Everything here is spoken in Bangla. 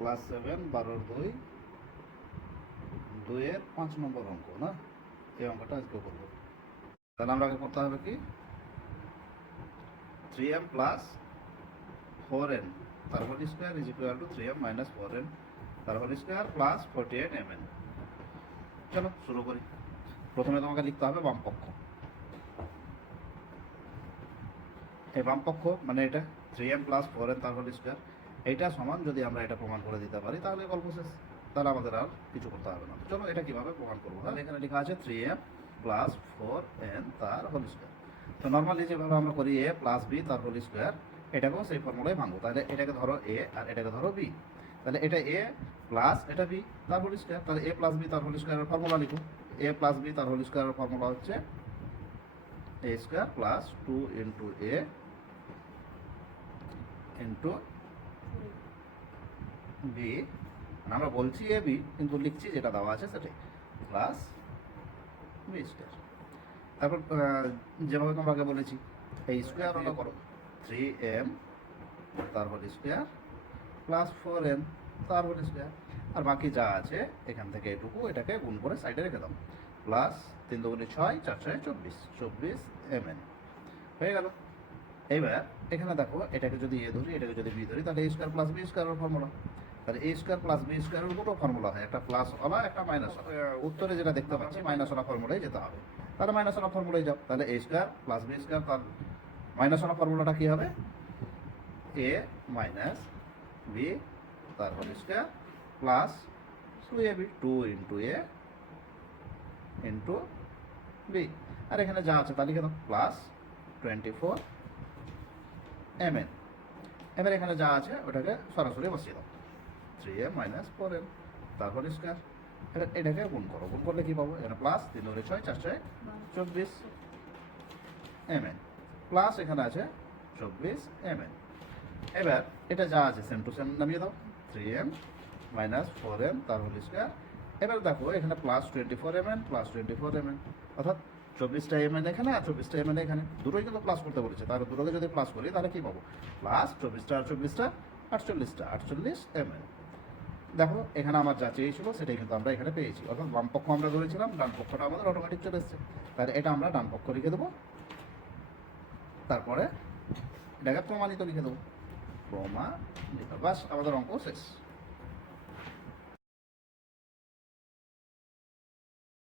ক্লাস 7 12 2 5 নম্বর অঙ্ক না, এই অঙ্কটা আজকে করবো। তাহলে আমরা আগে করতে হবে কি 3m প্লাস 4n তার whole square is equal to 3m minus 4n তার হোল স্কোয়ার প্লাস 48mn। চলো শুরু করি। প্রথমে তোমাকে লিখতে হবে বামপক্ষ। এই বামপক্ষ মানে এটা 3m প্লাস 4n তার হোল স্কোয়ার, এইটা সমান যদি আমরা এটা প্রমাণ করে দিতে পারি তাহলে গল্প শেষ, তাহলে আমাদের আর কিছু করতে হবে না। চলো এটা কিভাবে প্রমাণ করবো। তাহলে এখানে লেখা আছে 3m প্লাস 4n তার হোল স্কোয়ার। তো নর্মালি যেভাবে আমরা করি a প্লাস b তার হোল স্কোয়ার, এটাকেও সেই ফর্মুলায় ভাঙবো। তাহলে এটাকে ধরো a আর এটাকে ধরো b, তাহলে এটা a প্লাস এটা b তার হোল স্কোয়ার। তাহলে a প্লাস b তার হোল স্কোয়ারের ফর্মুলা লিখো। a প্লাস b তার হোল স্কোয়ারের ফর্মুলা হচ্ছে a square plus 2 into a into B, আমরা বলছি এ বি কিন্তু লিখছি যেটা দেওয়া আছে সেটাই, প্লাস বি স্কোয়ার। তারপর যেভাবে তোমাকে বলেছি এই স্কোয়ার ওটা করো 3m তার হোল স্কোয়ার প্লাস 4n তার হোল স্কোয়ার, আর বাকি যা আছে এখান থেকে এটুকু এটাকে গুণ করে সাইডে রেখে দাও, প্লাস 3 দুগুণে 6 4 6 24 mn হয়ে গেল। এইবার এখানে দেখো এটাকে যদি এ ধরি এটাকে যদি বি ধরি তাহলে এ স্কোয়ার প্লাস বি স্কোয়ারের ফর্মুলা, তাহলে এ স্কোয়ার প্লাস বি স্কোয়ারের দুটো ফর্মুলা হয়, একটা প্লাস ওলা একটা মাইনাস ওলা। উত্তরে যেটা দেখতে পাচ্ছি মাইনাস ওলা ফর্মুলায় যেতে হবে, তাহলে মাইনাস ওলা ফর্মুলায় যাও। তাহলে A square plus B square তার মাইনাস ওলা ফর্মুলাটা কী হবে, এ মাইনাস বি তার whole square plus 2ab 2 into A into B, আর এখানে যা আছে তা লিখে দাও, প্লাস 24 mn। এবার এখানে যা আছে ওটাকে সরাসরি বসিয়ে দাও, 3m মাইনাস 4m তার হোল স্কোয়ার। এবার এটাকে গুণ করো, গুণ করলে কী পাবো, এখানে প্লাস 3 দুগুণে 6 4 6 24 mn প্লাস এখানে আছে 24 mn। এবার এটা যা আছে সেম টু সেম নামিয়ে দাও, 3m মাইনাস 4m তার হোল স্কোয়ার। এবার দেখো এখানে প্লাস 24 mn প্লাস 24 mn, অর্থাৎ 24টা mn এখানে আর 24টা mn এখানে, দুটোই কিন্তু প্লাস করতে বলেছে। তাহলে দুটোকে যদি প্লাস করি তাহলে কী পাবো, প্লাস 24টা আর 24টা 48 mn। দেখো এখানে আমার যা চেয়েছিল সেটাই কিন্তু আমরা এখানে পেয়েছি, অর্থাৎ বাম পক্ষ আমরা ধরেছিলাম, ডান পক্ষটা আমাদের অটোমেটিক চলে এসেছে। তাহলে এটা আমরা ডান পক্ষ লিখে দেবো, তারপরে এটাকে প্রমাণিত লিখে দেবো, প্রমাণিত, বাস আমাদের অঙ্ক শেষ।